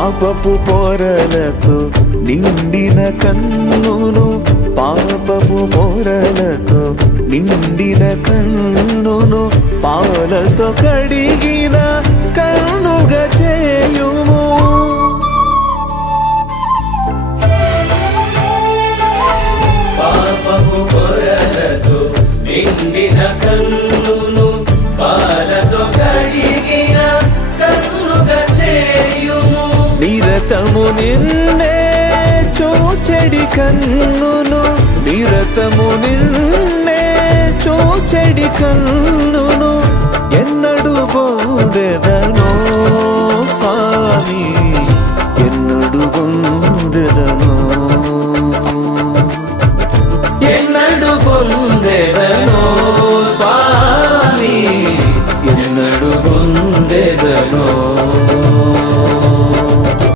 పాపపు పొరలతో నిండిన కన్నును, పాపపు పొరలతో నిండిన కన్నును పాలతో కడిగిన కన్నుగా చేయుము. పాపపు పొరలతో నిండిన కన్నును పాలతో కడిగిన కన్నుగా చేయుము. నిరతము నిన్నే చూచెడి కన్నును, నిరతము నిన్నే చూచెడి కన్నును ఎన్నడు పొందెదనో స్వామి.